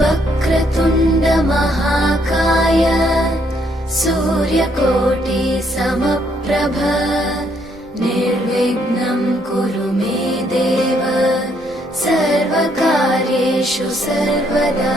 वक्रतुण्ड महाकाय सूर्यकोटि समप्रभ निर्विघ्नं कुरु मे देव सर्वकार्येषु सर्वदा।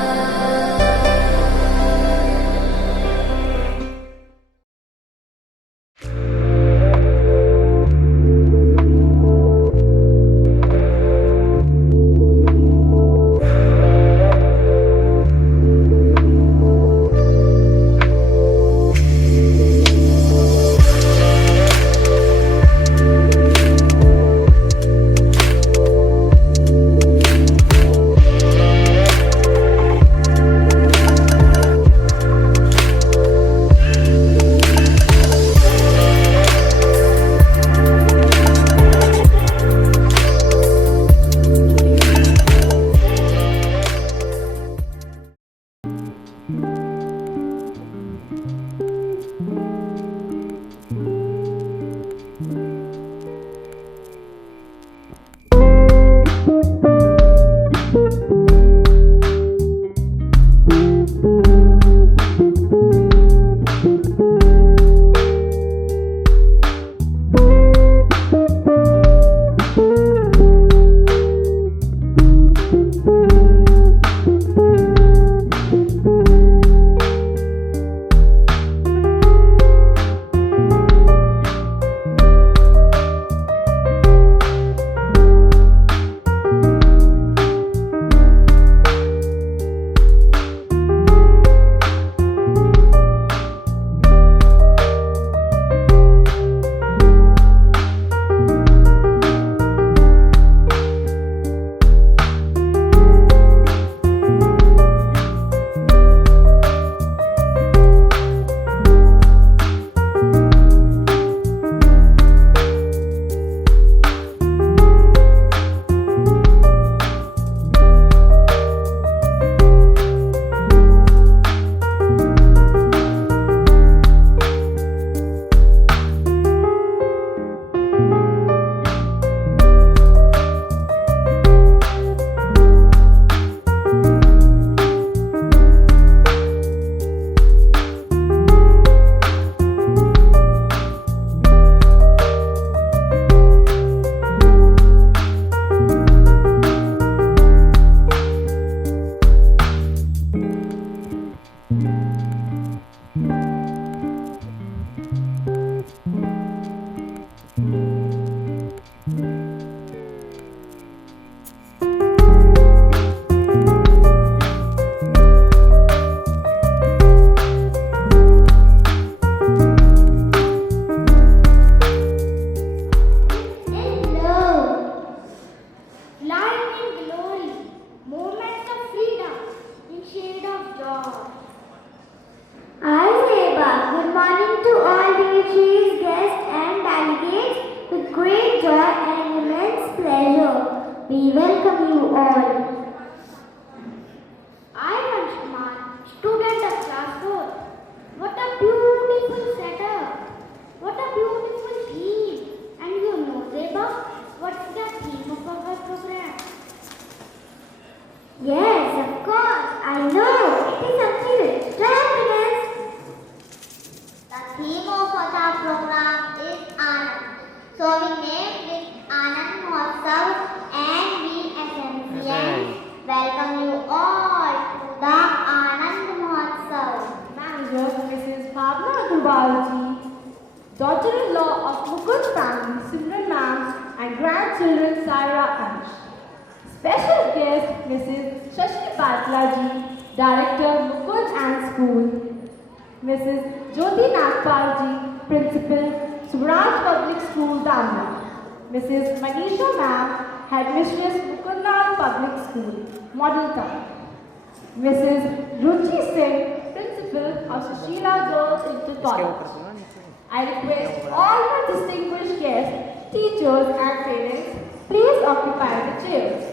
Daughter-in-law of Mukund family, Simran Ma'am, and grandchildren Saira Ansh. Special guest Mrs. Sushila ji, Director Mukund and School. Mrs. Jyoti Nagpal ji, Principal, Subraj Public School, Damla. Mrs. Manisha Ma'am, Headmistress, Mukundal Public School, Model Town. Mrs. Ruchi Singh, Principal of Sushila Girls Inter College. I request all my distinguished guests, teachers and parents, please occupy the chairs.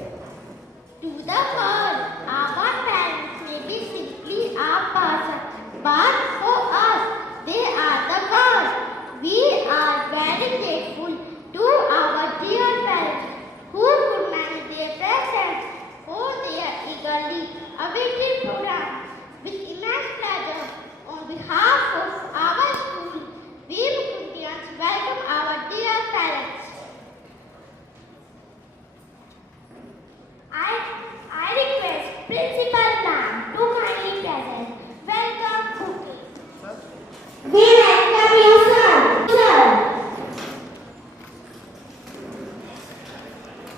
To the world, our parents may be simply our person, but for us, they are the God. We are very grateful to our dear parents who could manage their presence for their eagerly awaited Principal Ma'am, to kindly present. Welcome, Cookie. We welcome you, sir. Sir.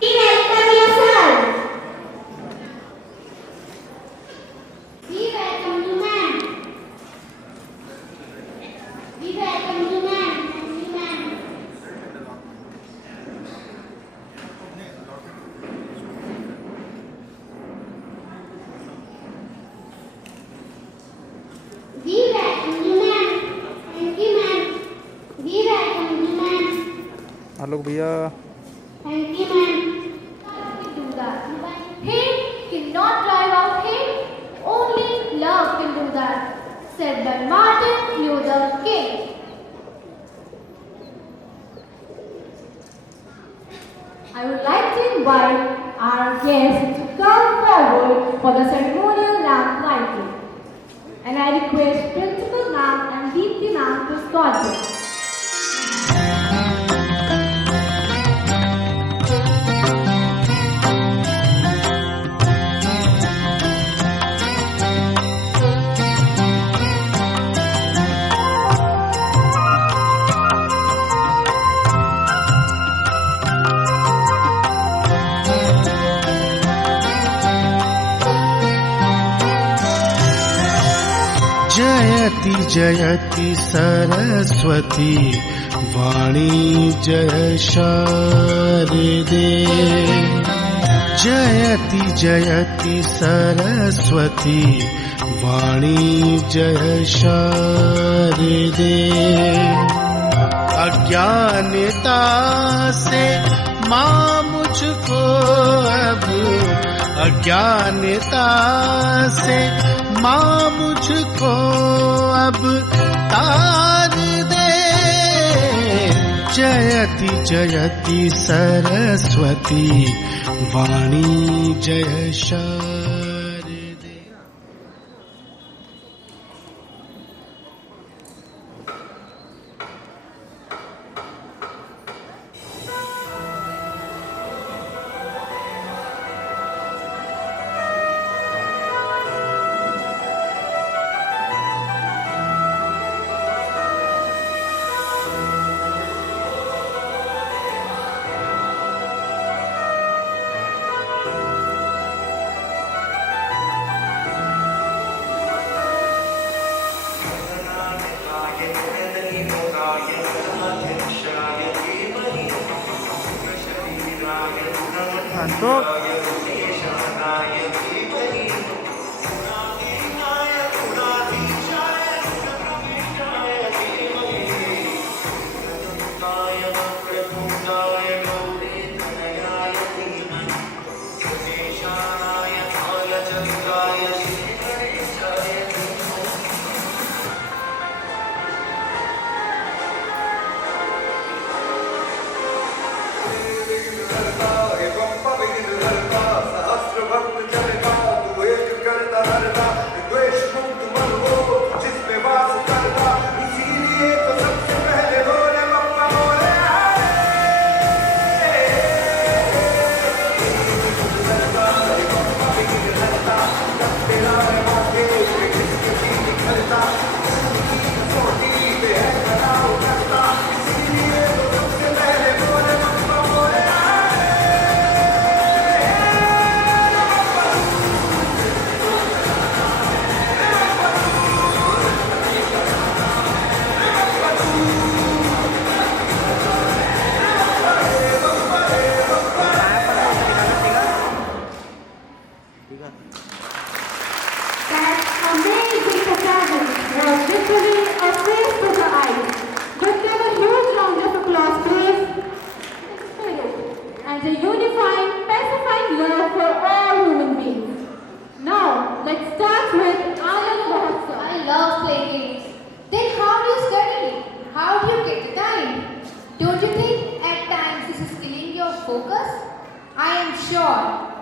We welcome you, sir. We welcome you, ma'am. We welcome you, ma'am. Thank you, ma'am. We welcome you, ma'am. Thank you, ma'am. We welcome you, ma'am. आलोक भैया Thank you, ma'am. Can do that. Hate cannot drive out hate. Only love can do that, said by Martin Luther King. I would like to invite our guests to come forward for the ceremonial lamp lighting. And I request Principal Ma'am and Deepti Ma'am to escort them. जयति जयति सरस्वती वाणी जय शारदे जयति जयति सरस्वती वाणी जय शारदे अज्ञानता से माँ मुझको अब अज्ञानता से माँ मुझको अब तार दे जयति जयति सरस्वती वाणी जय शारदे। संतोष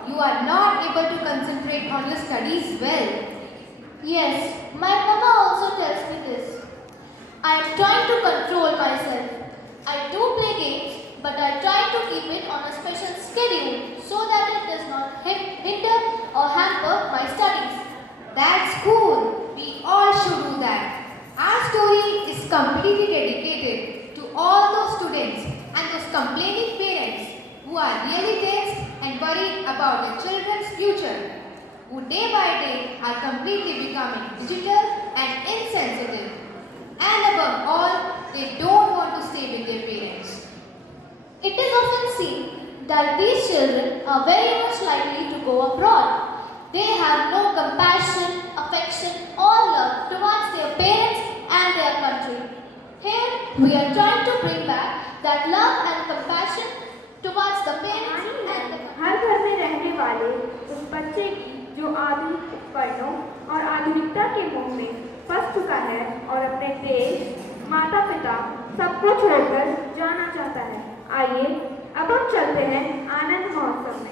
you are not able to concentrate on your studies well. Yes, my mama also tells me this. I am trying to control myself. I do play games, but I try to keep it on a special schedule so that it does not hinder or hamper my by day are completely becoming digital and insensitive. And above all, they don't want to stay with their parents. It is often seen that these children are very much likely to go abroad. They have no compassion, affection or love towards their parents and their country. Here, we are trying to bring back that love and compassion towards the parents and the हर घर में रहने वाले उस बच्चे की जो आधुनिक उपकरणों और आधुनिकता के मोह में फंस चुका है और अपने देश, माता पिता सबको छोड़कर जाना चाहता है। आइए अब हम चलते हैं आनंद महोत्सव में।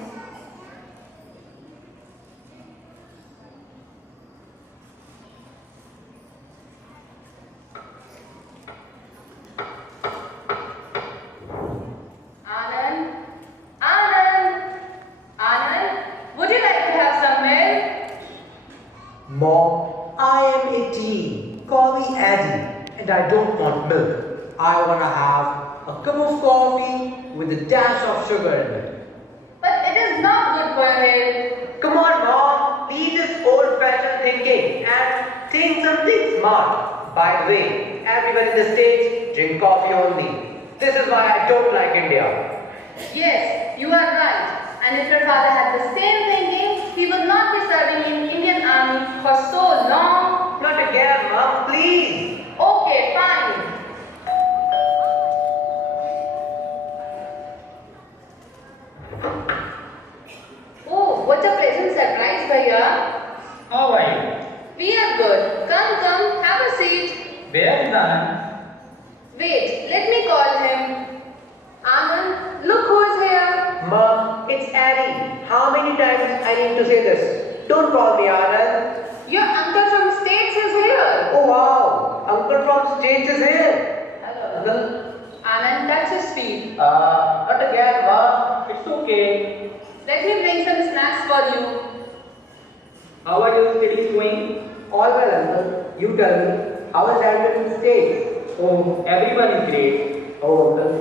Mom, I am 18. Call me Eddie, and I don't want milk. I want to have a cup of coffee with a dash of sugar in it. But it is not good for your health. Come on, Mom. Leave this old-fashioned thinking and think something smart. By the way, everyone in the States drink coffee only. This is why I don't like India. Yes, you are right. And if your father had the same thinking, he would not be serving in Indian Army for so long. Not again, Mom, please. Okay, fine. Oh, what a pleasant surprise, Bhaiya. How are you? We are good. Come, have a seat. Where is Anand? Wait, let me call him. Anand, look who's here. Mom, it's Eddie. How many times I need to say this? Don't call me Anand. Your uncle from States is here. Oh wow, Uncle from States is here. Hello. Uncle? Anand, that's his feet. Not again, Mom. It's okay. Let me bring some snacks for you. How are your studies going? All well, Uncle. You tell me, how is everyone in the States? Oh, everyone is great. Oh, Uncle,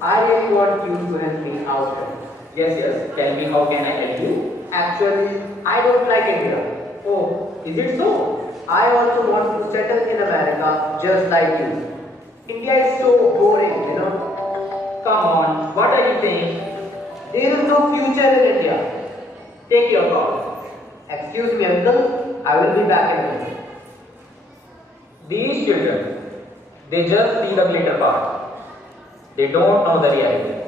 I really want you to help me out here. Yes. Tell me, how can I help you? Actually, I don't like India. Oh, is it so? I also want to settle in America just like you. India is so boring, you know. Come on, what are you saying? There is no future in India. Take your call. Excuse me, Uncle. I will be back in a minute. These children, they just see the glitter part. They don't know the reality.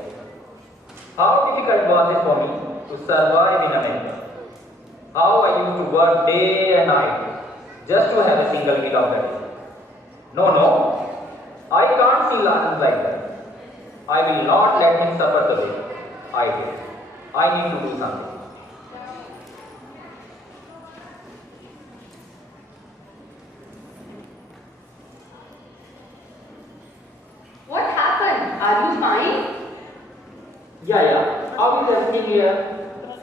How difficult was it for me to survive in America? How I used to work day and night just to have a single meal of the day. No, I can't see Anand like that. I will not let him suffer the way I did. I need to do something. What happened? Are you fine? Yeah. How is everything here?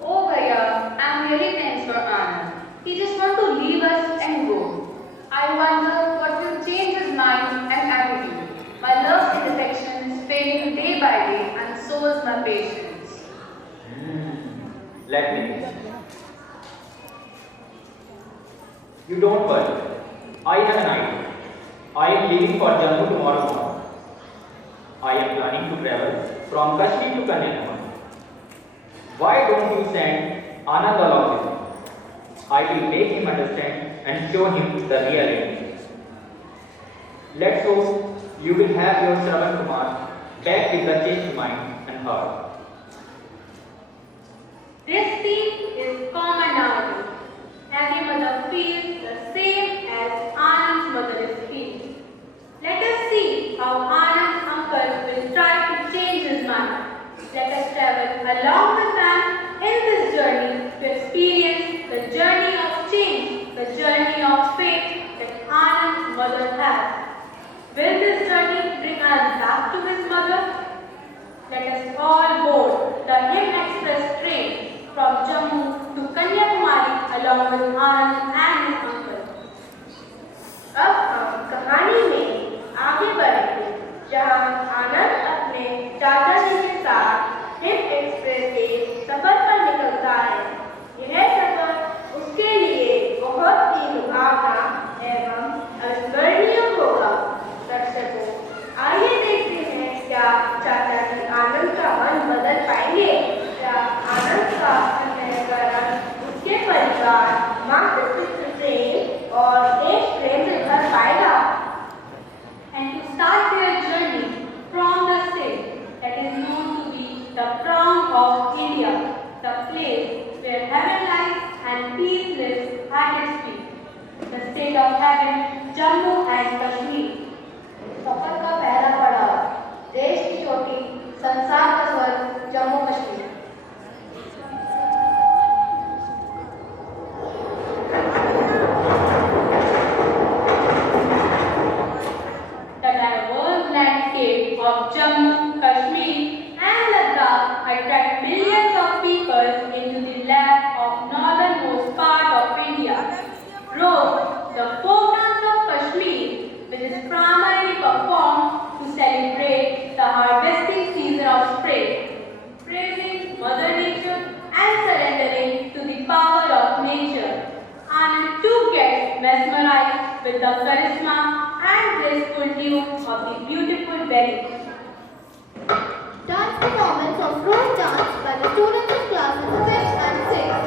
Oh, Bhaiya, I'm really tense for Anand. He just wants to leave us and go. I wonder what will change his mind and attitude. My love and affection is fading day by day, and so is my patience. Let me think. You don't worry. I have an idea. I am leaving for Jammu tomorrow morning. I am planning to travel from Kashmir to Kanyakumari. Why don't you send Anand along with me? I will make him understand and show him the reality. Let's hope you will have your servant Kumar back with the changed mind and heart. This theme is common nowadays. Every mother feels the same as Anand's mother is feeling. Let us see how Anand's uncle will try to change his mind. Let us travel along with them in this journey to experience the journey of change, the journey of faith that Anand's mother has. Will this journey bring Anand back to his mother? Let us all board the Him Express train from Jammu to Kanyakumari along with Anand and his uncle. अब हम कहानी में आगे बढ़ेंगे, जहां आनंद अपने चाचा जी के साथ हिम एक्सप्रेस के सफर पर निकलता है। यह सफर उसके लिए the state of heaven, Jammu and Kashmir. सफर का पहला पड़ाव, देश की चोटी, संसार का स्वर्ग, Jammu Kashmir. The diverse landscape of Jammu, Kashmir and Ladakh attract millions of people into the land of northernmost part of India. Rose, the folk dance of Kashmir, which is primarily performed to celebrate the harvesting season of spring, praising Mother Nature and surrendering to the power of nature. Anand too gets mesmerized with the charisma and graceful tunes of the beautiful belly. Dance performance of Rose dance by the students of classes 5th and 6th.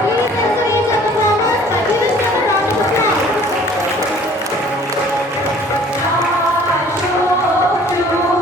Please encourage the performers by giving them a round of applause. Ashok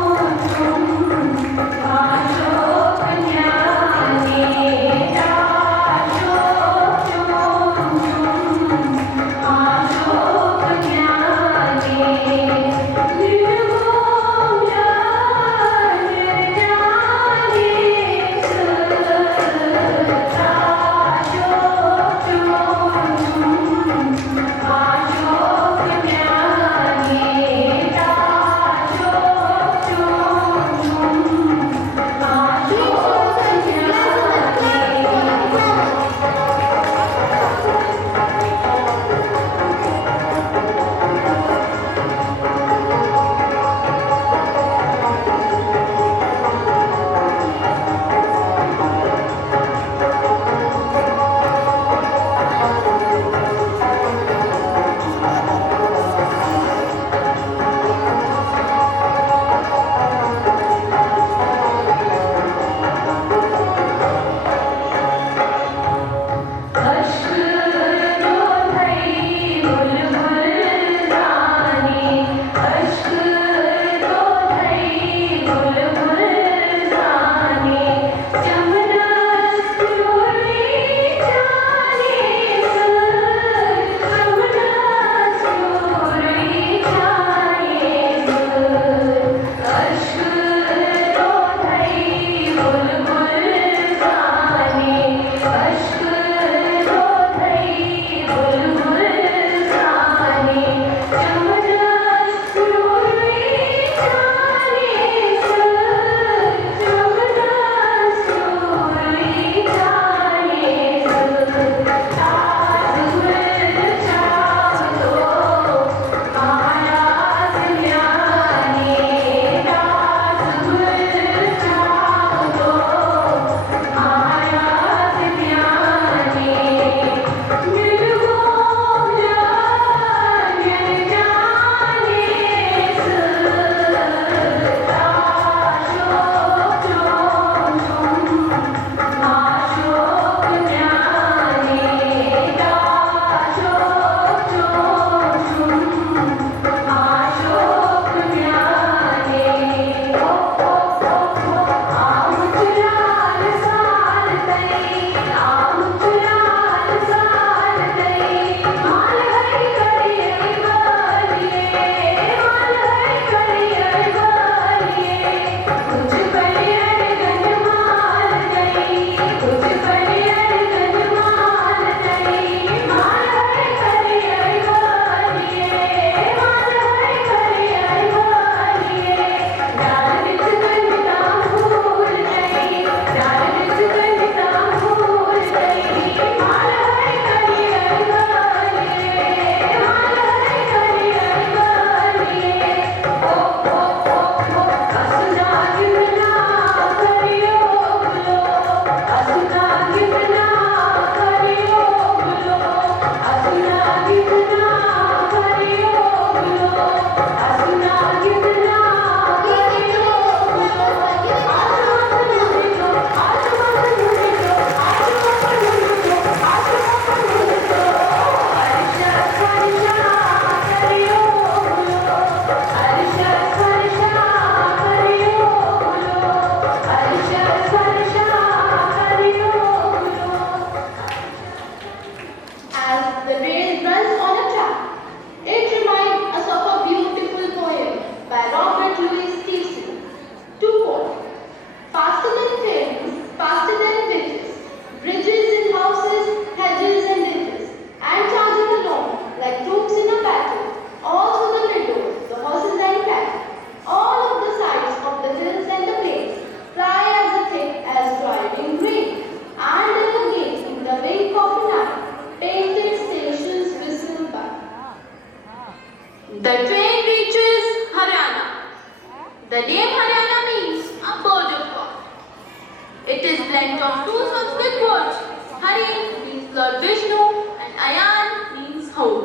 of Vishnu and Ayan means whole.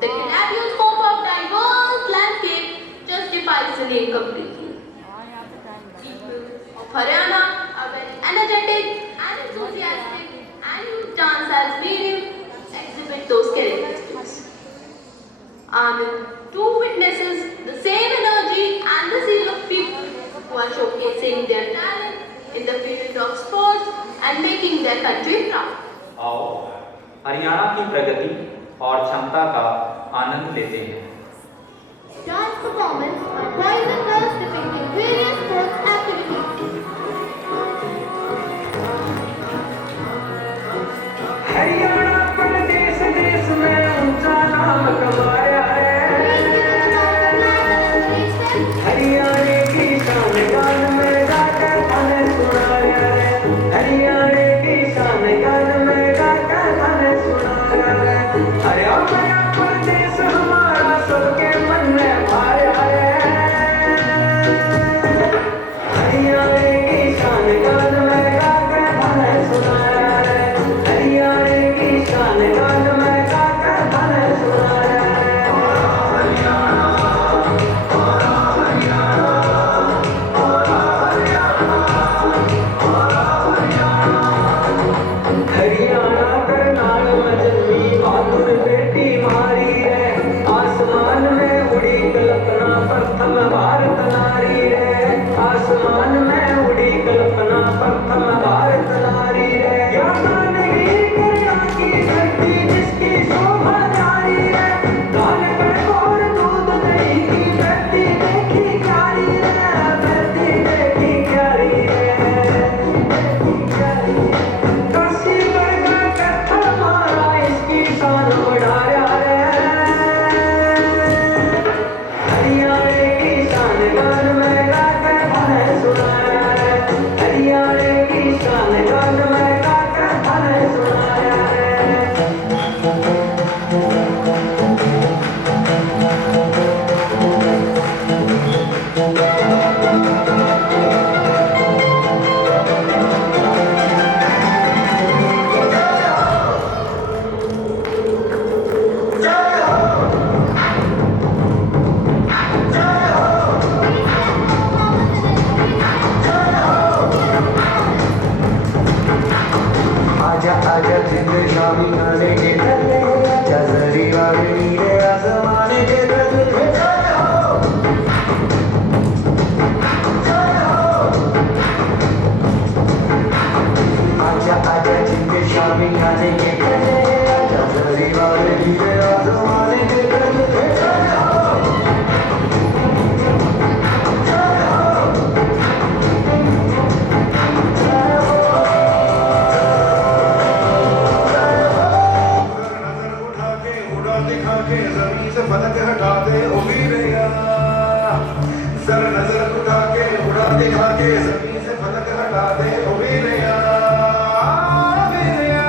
The kaleidoscope of diverse landscape justifies the name completely. People of Haryana are very energetic and enthusiastic and use dance as medium to exhibit those characteristics. Anand too witnesses the same energy and the zeal of people who are showcasing their talent in the field of sports and making their country proud. आओ हरियाणा की प्रगति और क्षमता का आनंद लेते हैं। Dance performance of boys and girls depicting various sports activities. Haryana प्रदेश देश में ऊंचा नाम कमाया है। हरियाणा की शान गान में गाकर हमें सुनाया है। हरियाणा की शान गान में गाकर हमें सुनाया है। हरियाणा प्रदेश हमारा सबके मन में भाया है। हरियाणा की शान गान में गाकर हमें सुनाया है। हरियाणा की शान गान में गाकर हमें सुनाया है। हरियाणा करनाल में जन्मी बहादुर बेटी मारी है। आसमान में उड़ी कल्पना प्रथम भारत नारी है। आसमान में उड़ी कल्पना प्रथम भारत नारी है। यादानगी करना की धरती जिसकी शोभा जारी है। दाल में और दूध दही की बहती देखी प्यारी है। बहती देखी प्यारी है। काशी वर्गा कत्थल मारा इसकी शान बढ़ाया है। हरियाणा की शान गान में गाकर हमें सुनाया है। हरियाणा की शान गान में गाकर हमें सुनाया है। आजा आजा जिंद शामी गाने के चले। आजा जरी वाले नीले आसमाने के रंग में जय हो। जय हो। आजा आजा जिंद शामी गाने के चले। आजा जरी वाले नीले आसमाने के रंग में जय हो। जय हो। दिखा के जमीन से फलक हटा दे ओ वीरया। सर नजर उठा के उड़ा दिखा के जमीन से फलक हटा दे ओ Veerayya. Veerayya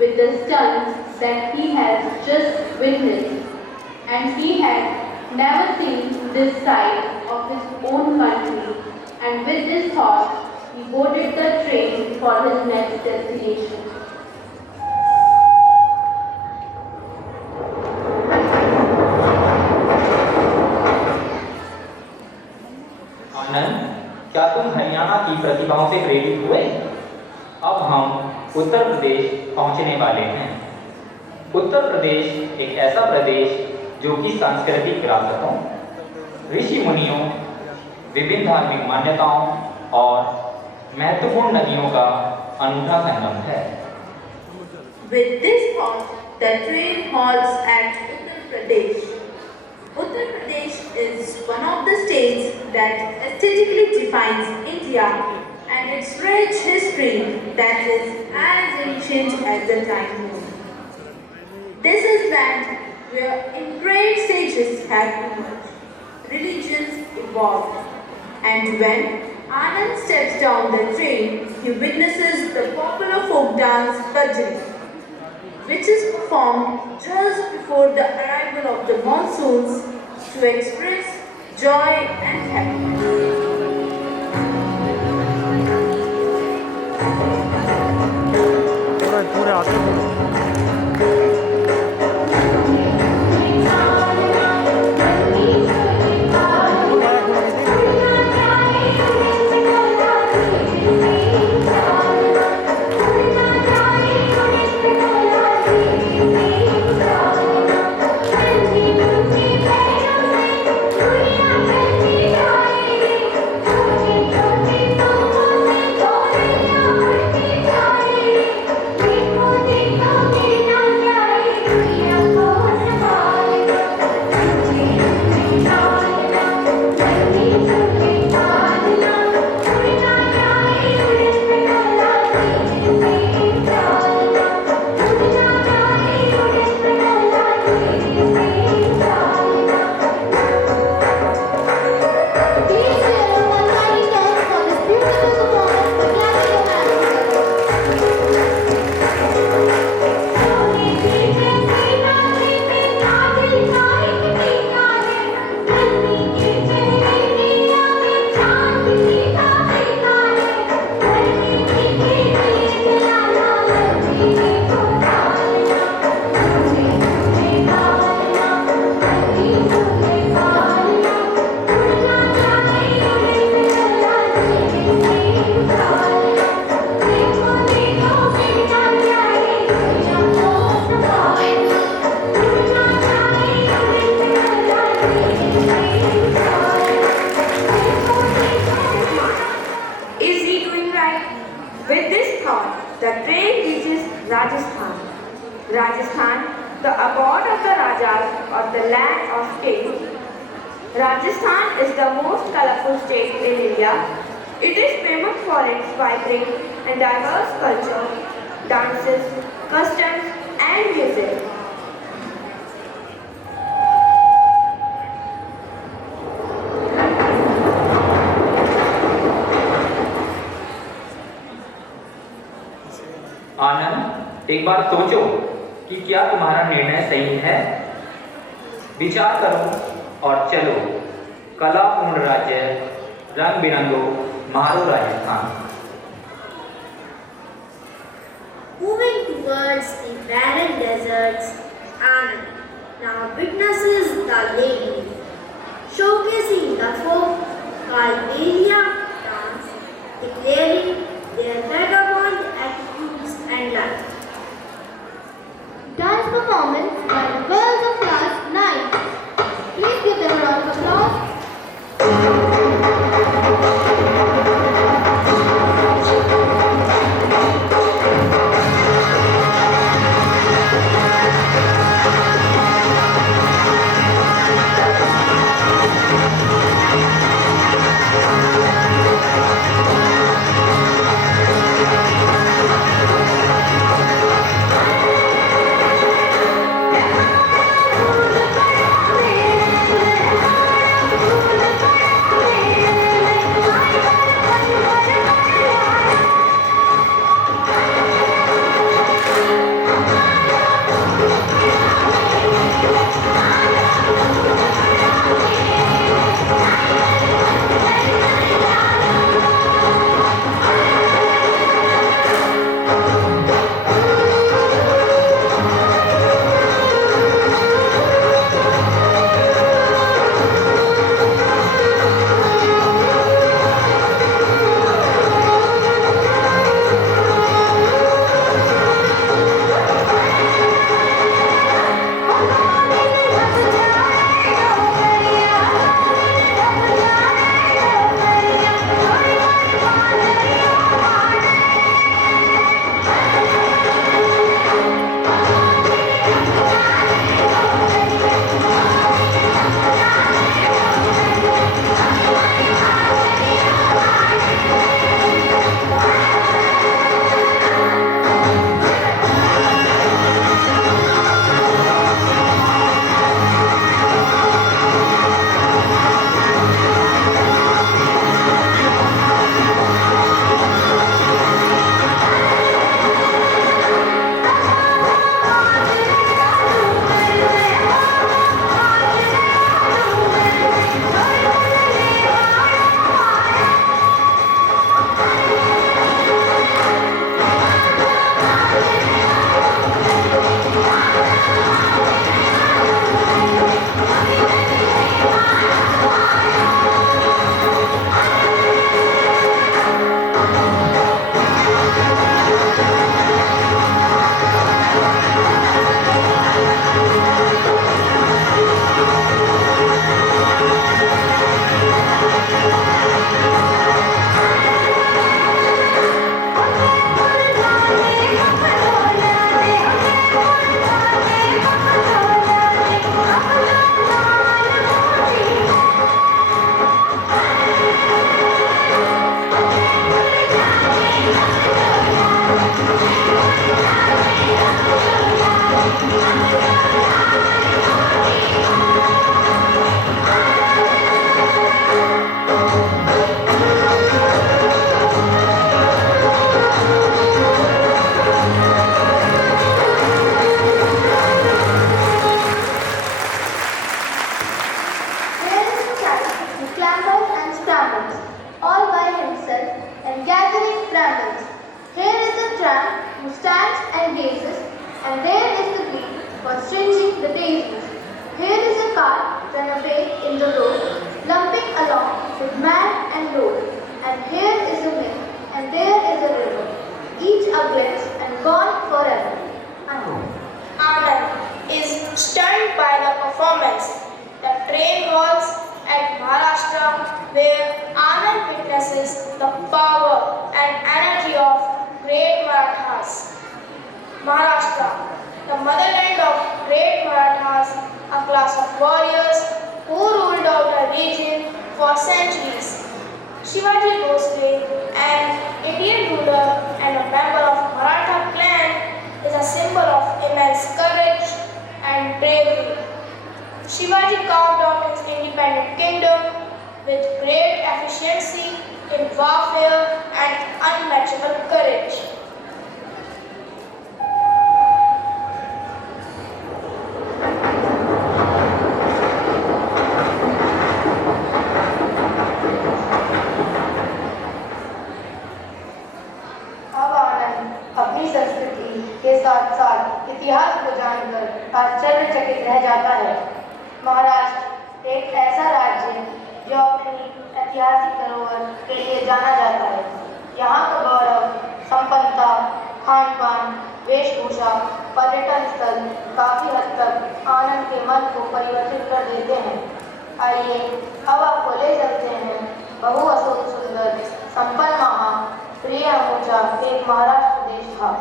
with the stunts that he has just witnessed, and he had never seen this side of his own country, and with this thought, he boarded the train for his next destination. आनंद, क्या तुम हरियाणा की प्रतिभाओं से प्रेरित हुए? अब हम उत्तर प्रदेश पहुंचने वाले हैं। उत्तर प्रदेश एक ऐसा प्रदेश जो कि सांस्कृतिक विरासतों, ऋषि मुनियों, विभिन्न धार्मिक मान्यताओं और महत्वपूर्ण नदियों का अनूठा संगम है। With this thought, the train halts at Uttar Pradesh. Uttar Pradesh is one of the states that aesthetically defines India and its rich history that is as ancient as the time moon. This is land where ingrained sages have emerged, religions evolved, and when Anand steps down the train, he witnesses the popular folk dance Bajri, which is performed just before the arrival of the monsoons to express joy and happiness. पूरे आते हैं। Rajasthan, the abode of the Rajas or the land of kings. Rajasthan is the most colorful state in India. It is famous for its vibrant and diverse culture, dances, customs and music. आनंद, एक बार सोचो कि क्या तुम्हारा निर्णय सही है। विचार करो और चलो कलापूर्ण राज्य, रंग बिरंगो मारो Rajasthan. Moving towards the barren deserts, Anand now witnesses the ladies showcasing the folk Kalbelia dance, declaring their vagabond attitudes and life. Dance performance by the girls of class 9. Please give them a round of applause. showcases the power and energy of great Marathas. Maharashtra, the motherland of great Marathas, a class of warriors who ruled out a region for centuries. Shivaji Bhosle, an Indian ruler and a member of Maratha clan, is a symbol of immense courage and bravery. Shivaji carved out his independent kingdom with great efficiency in warfare and unmatchable courage. अब आनंद अपनी संस्कृति के साथ साथ इतिहास को जानकर आश्चर्यचकित रह जाता है। महाराष्ट्र एक ऐसा राज्य जो अपनी ऐतिहासिक धरोहर के लिए जाना जाता है। यहाँ का गौरव, संपन्नता, खान पान, वेशभूषा, पर्यटन स्थल काफी हद तक आनंद के मन को परिवर्तित कर देते हैं। आइए अब आपको ले चलते हैं बहुअसोत सुंदर, संपन्न महा प्रिय अमोचा एक महाराष्ट्र देश था।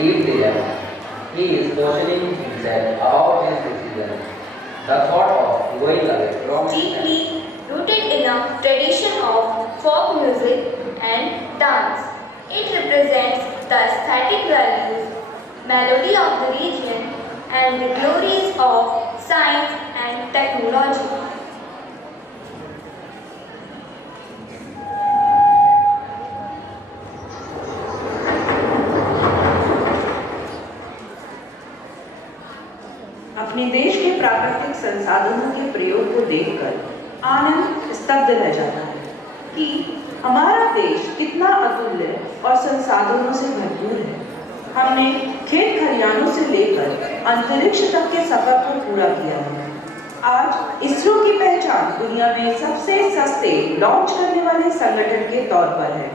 deep dilemma. He is questioning himself about his decision. The thought of going away from deeply rooted in a tradition of folk music and dance. It represents the aesthetic values, melody of the region, and the glories of science and technology. अपने देश के प्राकृतिक संसाधनों के प्रयोग को देखकर आनंद स्तब्ध रह जाता है कि हमारा देश कितना अतुल्य और संसाधनों से भरपूर है। हमने खेत खलिहानों से लेकर अंतरिक्ष तक के सफर को पूरा किया है। आज इसरो की पहचान दुनिया में सबसे सस्ते लॉन्च करने वाले संगठन के तौर पर है।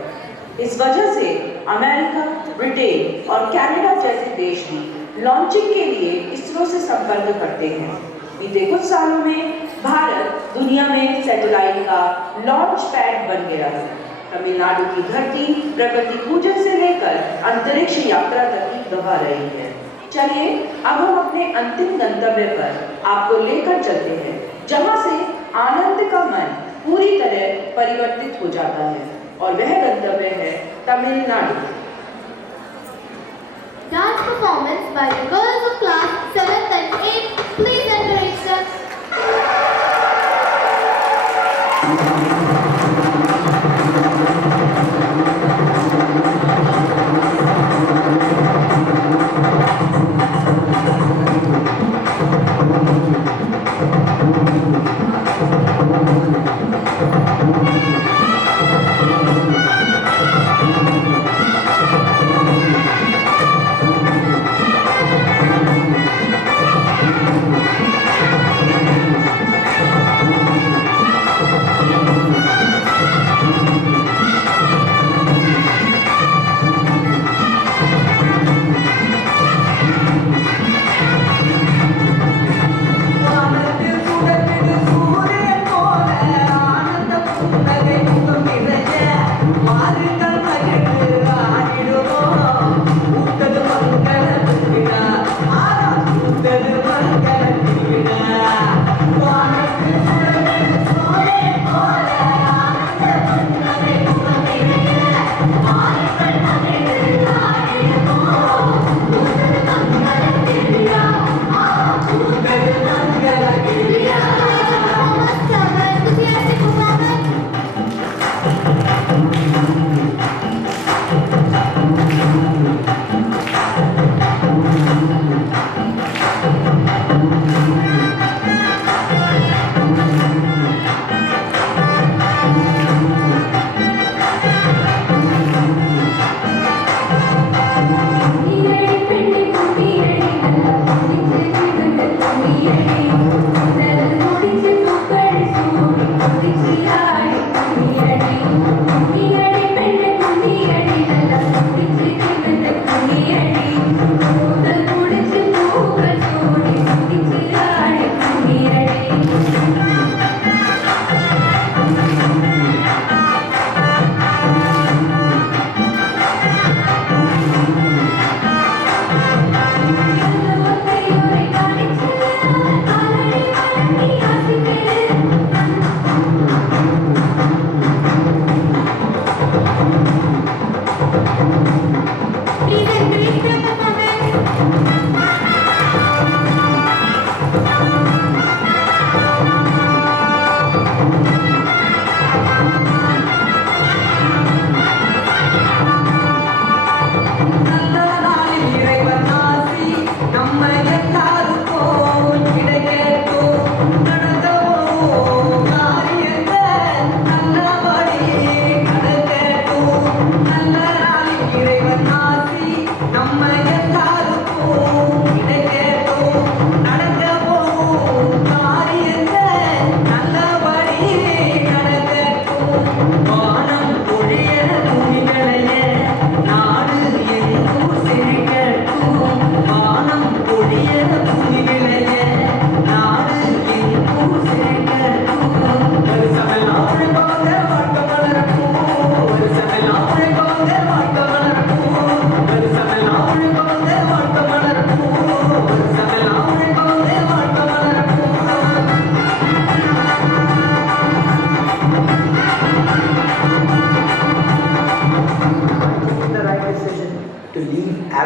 इस वजह से अमेरिका, ब्रिटेन और कनाडा जैसे देश भी लॉन्चिंग के लिए इसरो से संपर्क करते हैं। बीते कुछ सालों में भारत दुनिया में सैटेलाइट का लॉन्च पैड बन गया है। तमिलनाडु की धरती प्रगति पूजन से लेकर अंतरिक्ष यात्रा तक की गवा रही है। चलिए अब हम अपने अंतिम गंतव्य पर आपको लेकर चलते हैं, जहां से आनंद का मन पूरी तरह परिवर्तित हो जाता है, और वह गंतव्य है Tamil Nadu. Dance performance by the girls of class 7th and 8th. Please encourage them.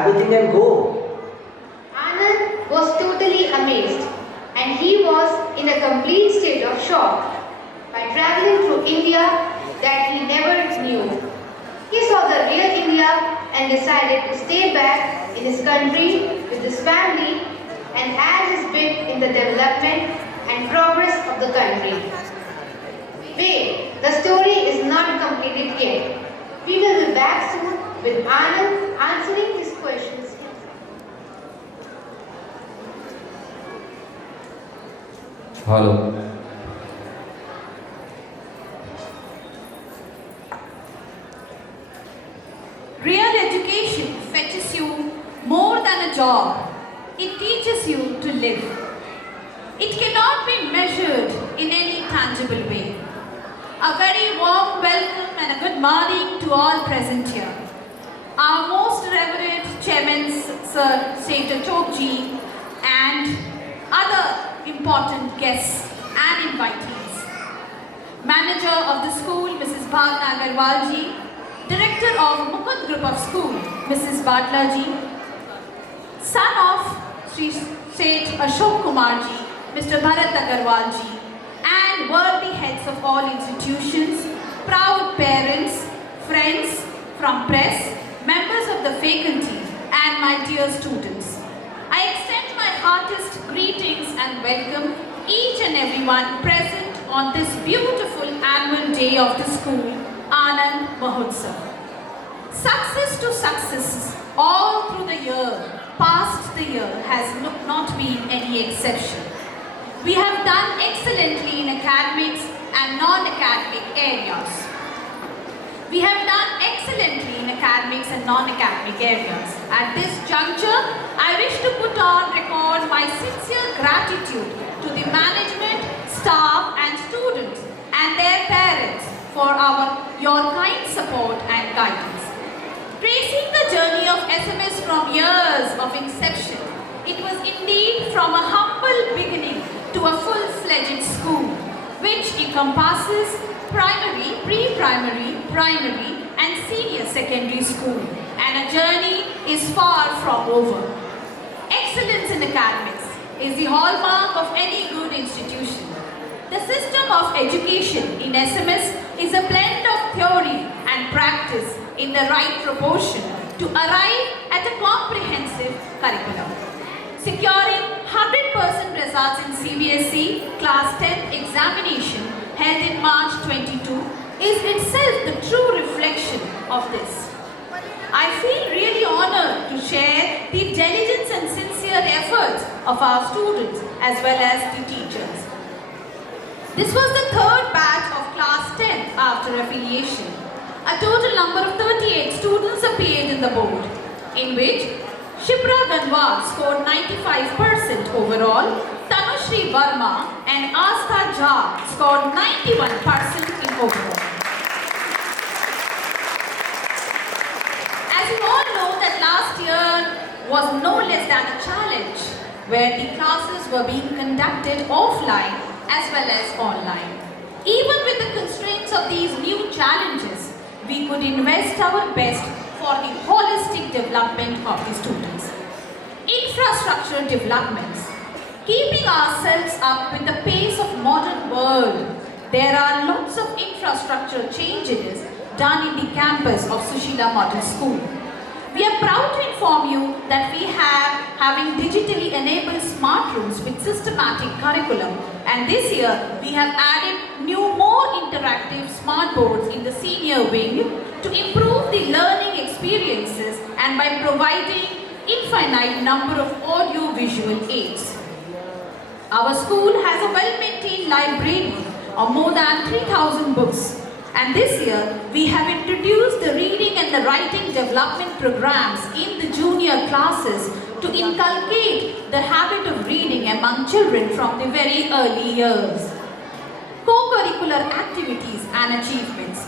everything and go. Anand was totally amazed, and he was in a complete state of shock by traveling through India that he never knew. He saw the real India and decided to stay back in his country with his family and add his bit in the development and progress of the country. Wait, the story is not completed yet. We will be back soon with Anand answering his questions. Hello. It cannot be measured in any tangible way. A very warm welcome and a good morning to all present here. Our most revered Chairman Sir Seta Chokji and other important guests and invitees. Manager of the school, Mrs. Bhavna Agarwalji, Director of Mukund Group of School, Mrs. Batlaji, son of Sri Seth Ashok Kumarji, Mr. Bharat Agarwalji, and worthy heads of all institutions, proud parents, friends from press, members of the faculty, and my dear students. I extend my heartiest greetings and welcome each and everyone present on this beautiful annual day of the school, Anand Mahotsav. Success to success all through the year, past the year, has not been any exception. We have done excellently in academics and non-academic areas. We have done excellently in academics and non-academic areas. At this juncture, I wish to put on record my sincere gratitude to the management, staff and students and their parents for your kind support and guidance. Tracing the journey of SMS from years of inception, it was indeed from a humble beginning to a full-fledged school, which encompasses primary, pre-primary, primary and senior secondary school, and a journey is far from over. Excellence in academics is the hallmark of any good institution. The system of education in SMS is a blend of theory and practice in the right proportion to arrive at a comprehensive curriculum. Securing 100% results in CBSE Class 10th examination held in March 22 is itself the true reflection of this. I feel really honored to share the diligence and sincere efforts of our students as well as the teachers. This was the third batch of Class 10 after affiliation. A total number of 38 students appeared in the board, in which Shipra Ganwal scored 95% overall, Tanushri Verma and Astha Jha scored 91% in overall. As you all know that last year was no less than a challenge, where the classes were being conducted offline as well as online. Even with the constraints of these new challenges, we could invest our best for the holistic development of the students. Infrastructure developments. Keeping ourselves up with the pace of modern world, there are lots of infrastructure changes done in the campus of Sushila Model School. We are proud to inform you that we have having digitally enabled smart rooms with systematic curriculum, and this year we have added new more interactive smart boards in the senior wing to improve the learning experiences and by providing infinite number of audio-visual aids. Our school has a well-maintained library of more than 3,000 books. And this year, we have introduced the reading and the writing development programs in the junior classes to inculcate the habit of reading among children from the very early years. Co-curricular activities and achievements.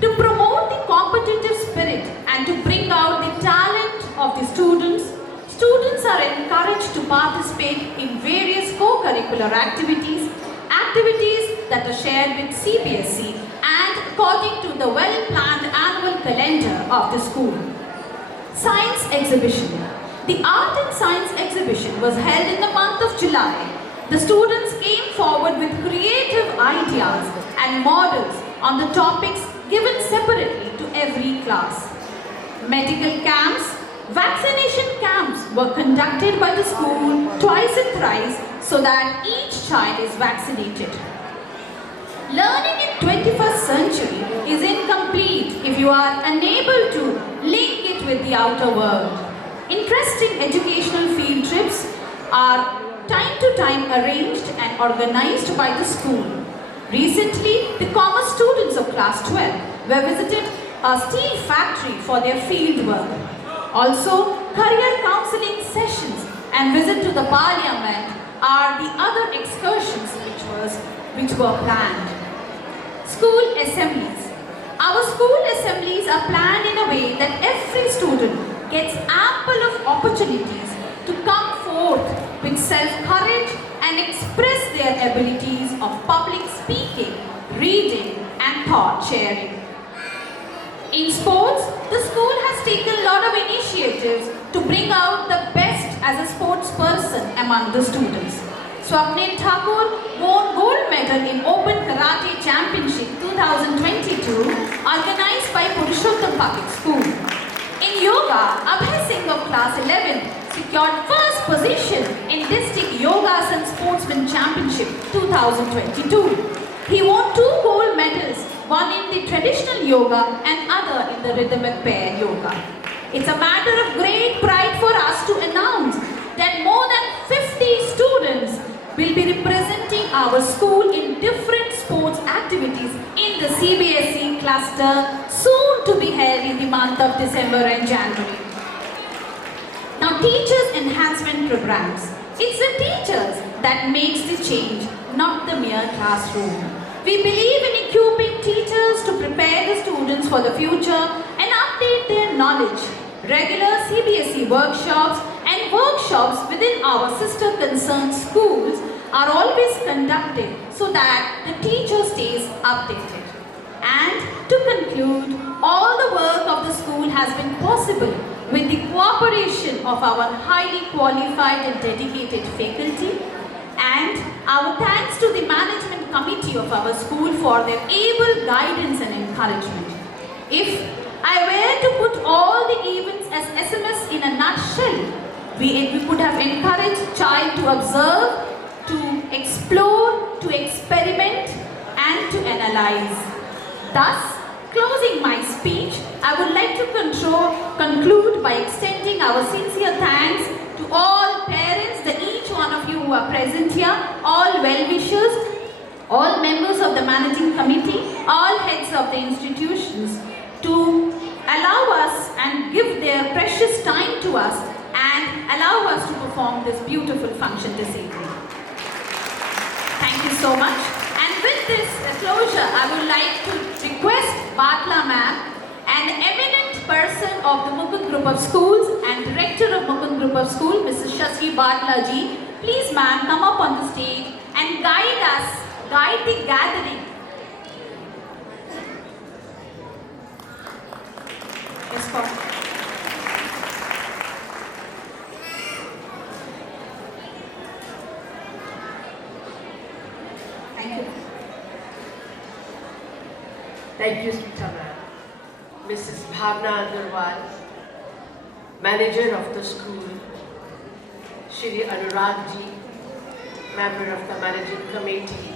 To promote the competitive spirit and to bring out the talent of the students, students are encouraged to participate in various co-curricular activities that are shared with CBSE and according to the well-planned annual calendar of the school. Science exhibition. The Art and Science exhibition was held in the month of July. The students came forward with creative ideas and models on the topics given separately to every class. Medical camps. Vaccination camps were conducted by the school twice and thrice so that each child is vaccinated. Learning in 21st century is incomplete if you are unable to link it with the outer world. Interesting educational field trips are time to time arranged and organized by the school. Recently, the commerce students of class 12 were visited a steel factory for their field work. Also, career counseling sessions and visit to the parliament are the other excursions which were planned. School assemblies. Our school assemblies are planned in a way that every student gets ample of opportunities to come forth with self-courage and express their abilities of public speaking, reading and thought sharing. In sports, the school has taken a lot of initiatives to bring out the best as a sports person among the students. Swapnil Thakur won gold medal in Open Karate Championship 2022 organized by Purushottam Public School. In yoga, Abhay Singh of class 11 secured first position in District Yogasan Sportsman Championship 2022. He won 2 gold medals, one in the traditional yoga and other in the rhythmic pair yoga. It's a matter of great pride for us to announce that more than 50 students will be representing our school in different sports activities in the CBSE cluster soon to be held in the month of December and January. Now, teachers enhancement programs. It's the teachers that makes the change, not the mere classroom. We believe in equipping teachers to prepare the students for the future and update their knowledge. Regular CBSE workshops and workshops within our sister concerned schools are always conducted so that the teacher stays updated. And to conclude, all the work of the school has been possible with the cooperation of our highly qualified and dedicated faculty, and our thanks to the management committee of our school for their able guidance and encouragement. If I were to put all the events as SMS in a nutshell, we could have encouraged child to observe, to explore, to experiment and to analyze. Thus, closing my speech, I would like to conclude by extending our sincere thanks to all parents, each one of you who are present here, all well-wishers, all members of the managing committee, all heads of the institutions, to allow us and give their precious time to us and allow us to perform this beautiful function this evening. Thank you so much. And with this closure, I would like to request Batla ma'am, an eminent person of the Mukund Group of Schools and Director of Mukund Group of Schools, Mrs. Shashri Batla ji, please ma'am come up on the stage and guide the gathering. Yes, sir. Thank you. Thank you, Smita ma'am. Mrs. Bhavna Agarwal, Manager of the school, Shri Anurag ji, Member of the Managing Committee,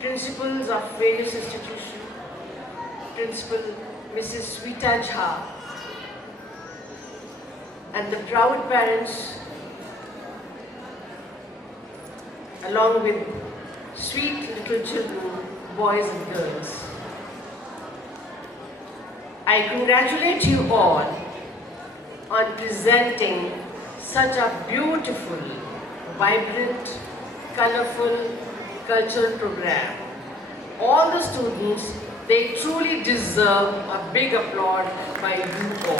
Principals of various institutions, Principal Mrs. Sweta Jha, and the proud parents, along with sweet little children, boys and girls. I congratulate you all on presenting such a beautiful, vibrant, colorful cultural program. All the students, they truly deserve a big applause by you all.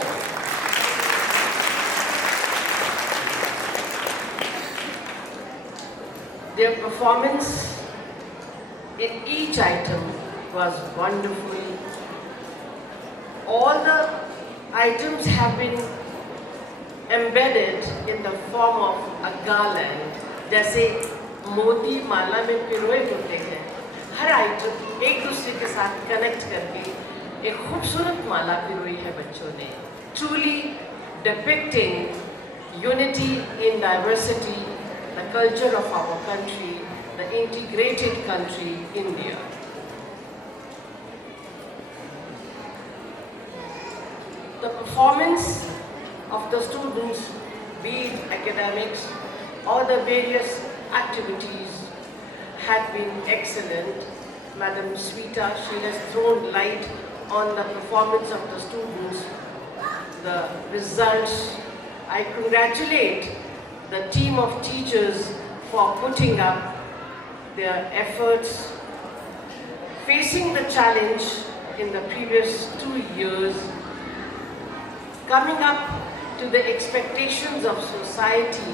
Their performance in each item was wonderful. All the items have been embedded in the form of a garland, जैसे मोती माला में पिरोए होते हैं. हर item एक दूसरे के साथ कनेक्ट करके एक खूबसूरत माला पिरोई है बच्चों ने. Truly depicting unity in diversity, the culture of our country, the integrated country, India. The performance of the students, be it academics or the various activities, had been excellent. Madam Sweta, she has thrown light on the performance of the students, the results. I congratulate the team of teachers for putting up their efforts, facing the challenge in the previous 2 years, coming up to the expectations of society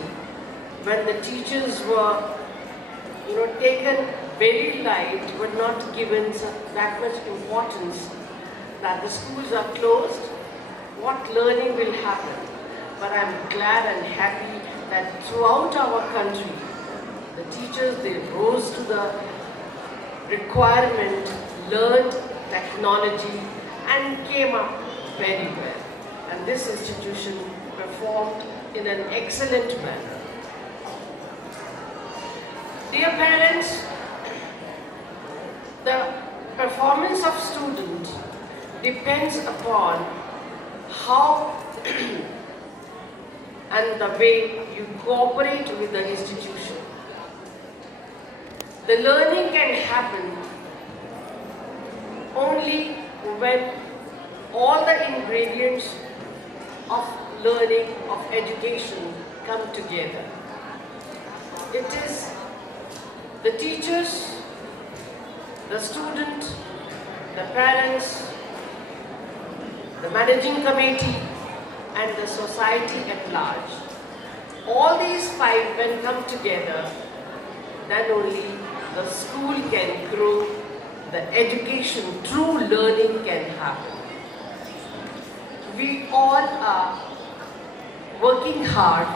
when the teachers were taken very light, were not given that much importance that the schools are closed, what learning will happen. But I'm glad and happy that throughout our country, the teachers, they rose to the requirement, learned technology and came up very well. And this institution performed in an excellent manner. Dear parents, the performance of students depends upon how and the way you cooperate with the institution. The learning can happen only when all the ingredients of learning, of education come together. It is the teachers, the student, the parents, the managing committee, and the society at large. All these five when come together, then only the school can grow, the education, true learning can happen. We all are working hard,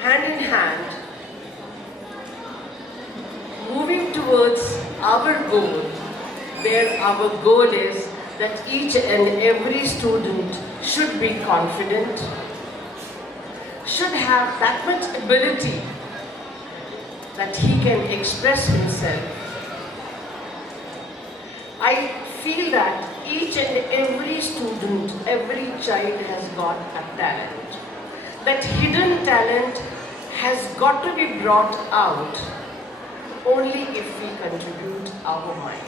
hand in hand, moving towards our goal, where our goal is that each and every student should be confident, should have that much ability that he can express himself. I feel that each and every student, every child has got a talent. That hidden talent has got to be brought out only if we contribute our mind.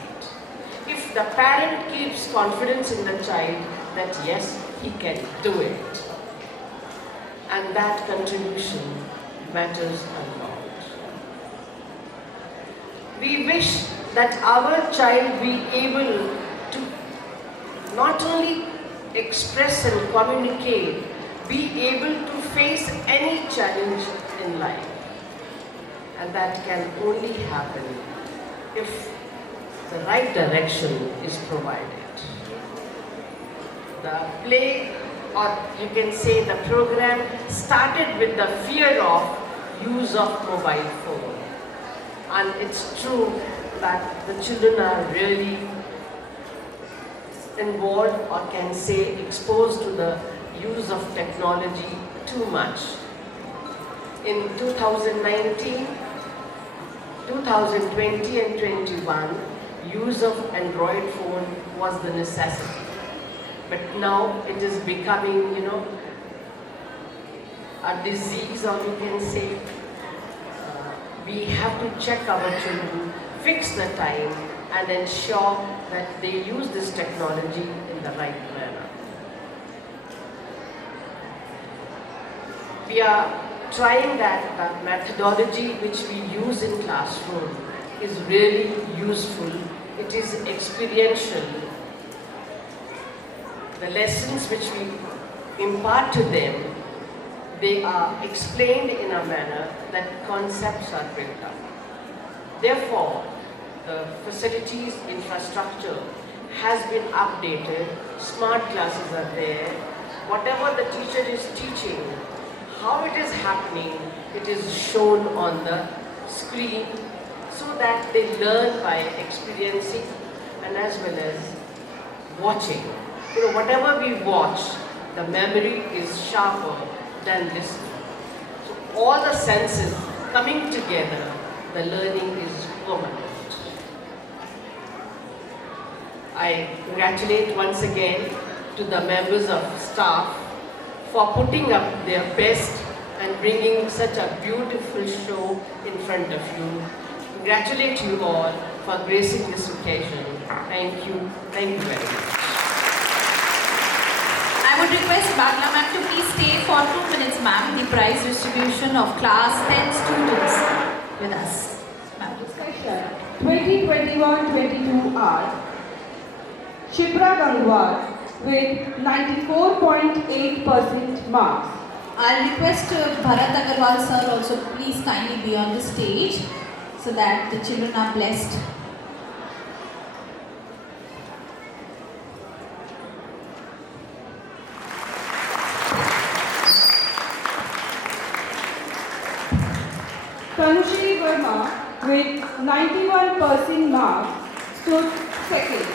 If the parent keeps confidence in the child that yes, he can do it, and that contribution matters a lot. We wish that our child be able to not only express and communicate, be able to face any challenge in life. And that can only happen if the right direction is provided. The play, or you can say the program, started with the fear of use of mobile phone. And it's true that the children are really involved, or can say exposed to the use of technology too much. In 2019, 2020 and 21, use of Android phone was the necessity. But now it is becoming, a disease, or you can say, we have to check our children, fix the time, and ensure that they use this technology in the right manner. We are trying that the methodology which we use in classroom is really useful. It is experiential. The lessons which we impart to them, they are explained in a manner that concepts are built up. Therefore, the facilities, infrastructure has been updated, smart classes are there, whatever the teacher is teaching, how it is happening, it is shown on the screen so that they learn by experiencing and as well as watching. Whatever we watch, the memory is sharper than listening. So all the senses coming together, the learning is permanent. I congratulate once again to the members of staff for putting up their best and bringing such a beautiful show in front of you. Congratulate you all for gracing this occasion. Thank you. Thank you very much. I would request Bagla ma'am to please stay for 2 minutes, ma'am. The prize distribution of class 10 students with us. Ma'am, please. Section 2021-22 art. Shipra Gangwar with 94.8% marks. I'll request Bharat Agarwal sir also please kindly be on the stage so that the children are blessed. Tanushree Verma with 91% marks stood second.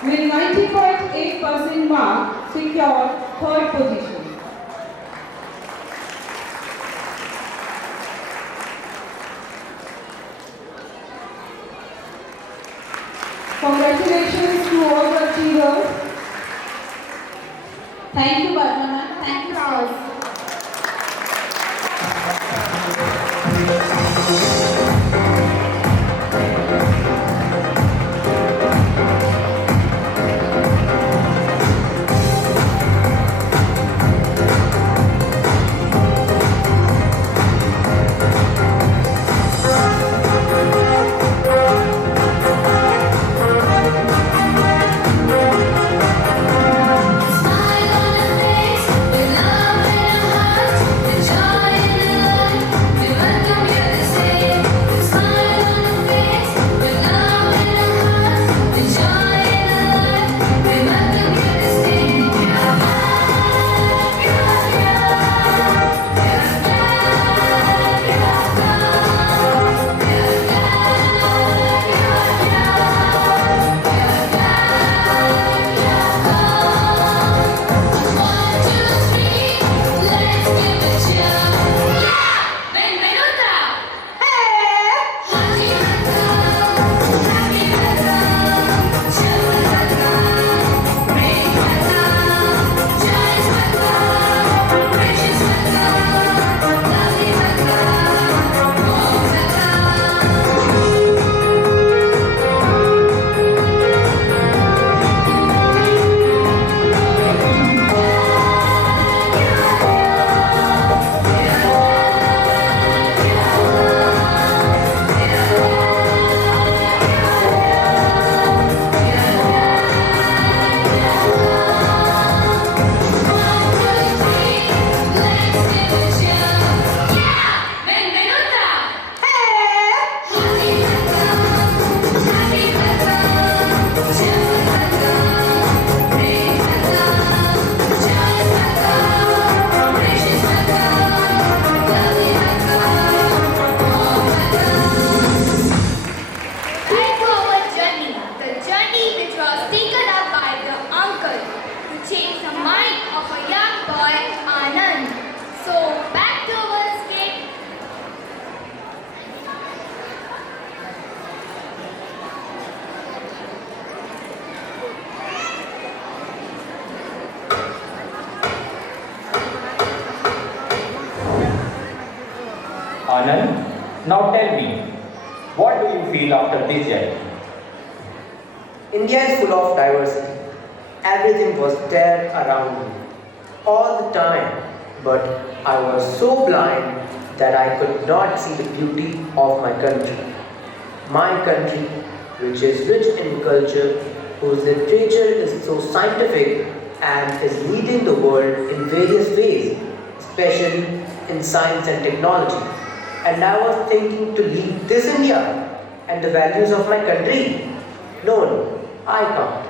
With 90.8% mark, secured third position. Congratulations to all the achievers. Thank you, Bhargava ma'am. Thank you, sir. Anand, now tell me, what do you feel after this journey? India is full of diversity. Everything was there around me, all the time, but I was so blind that I could not see the beauty of my country. My country, which is rich in culture, whose literature is so scientific and is leading the world in various ways, especially in science and technology. And I was thinking to leave this India and the values of my country. No, I can't.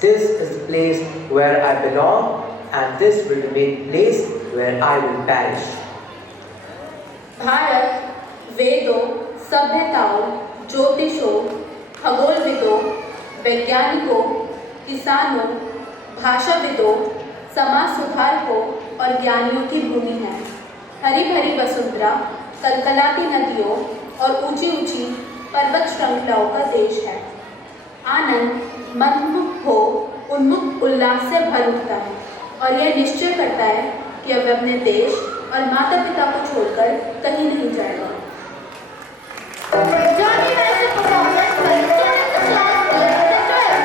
This is the place where I belong, and this will remain the place where I will perish. Bharat वेदों, सभ्यताओं, ज्योतिषों, खगोलविदों, वैज्ञानिकों, किसानों, भाषाविदों, समाज सुधारकों और ज्ञानियों की भूमि है। हरी भरी वसुंधरा, कलकलाती नदियों और ऊंची ऊंची पर्वत श्रृंखलाओं का देश है। आनंद मंत्रमुग्ध हो उन्मुक्त उल्लास से भर उठता है और यह निश्चय करता है कि अब अपने देश और माता पिता को छोड़कर कहीं नहीं जाएगा। Johnny has a performance by students of class 11th and 12th.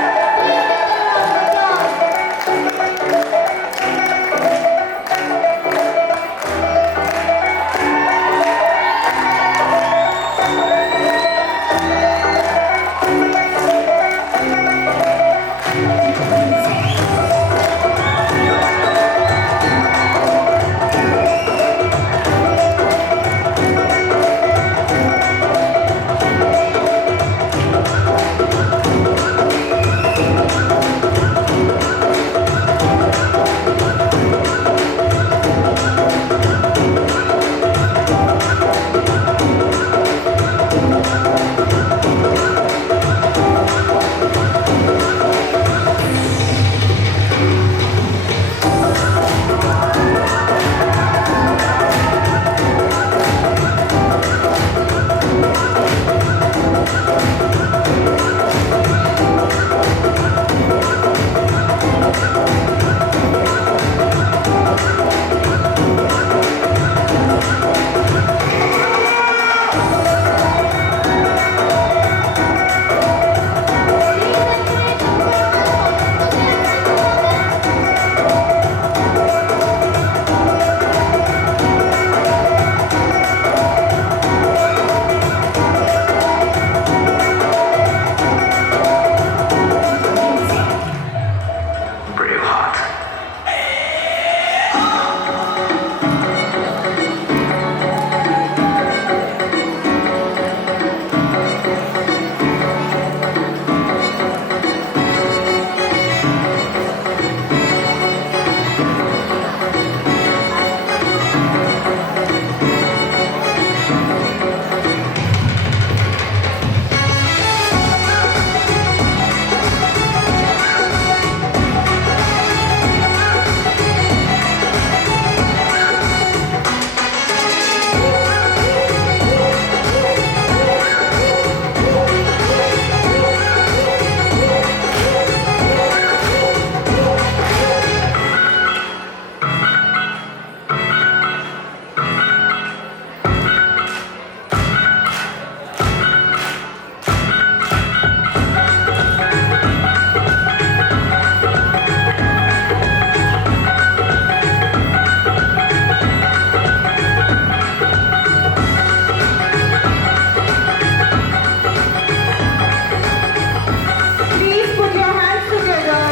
Please give a round of applause.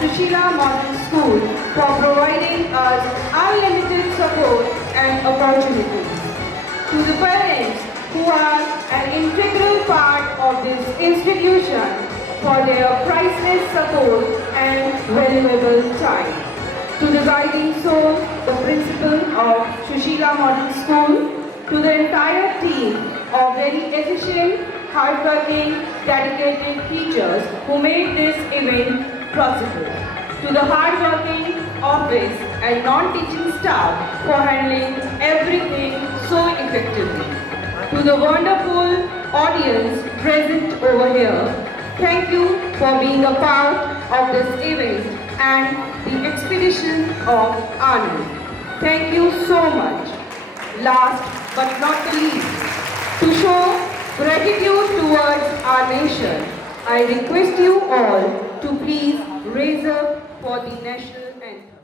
Sushila Model School for providing us unlimited support and opportunities. To the parents who are an integral part of this institution for their priceless support and valuable time. To the guiding soul, the principal of Sushila Model School, to the entire team of very efficient, hardworking, dedicated teachers who made this event possible. To the hardworking office and non-teaching staff for handling everything so effectively. To the wonderful audience present over here, thank you for being a part of this event and the expedition of Anand. Thank you so much. Last but not the least, to show gratitude towards our nation, I request you all to please raise up for the national anthem.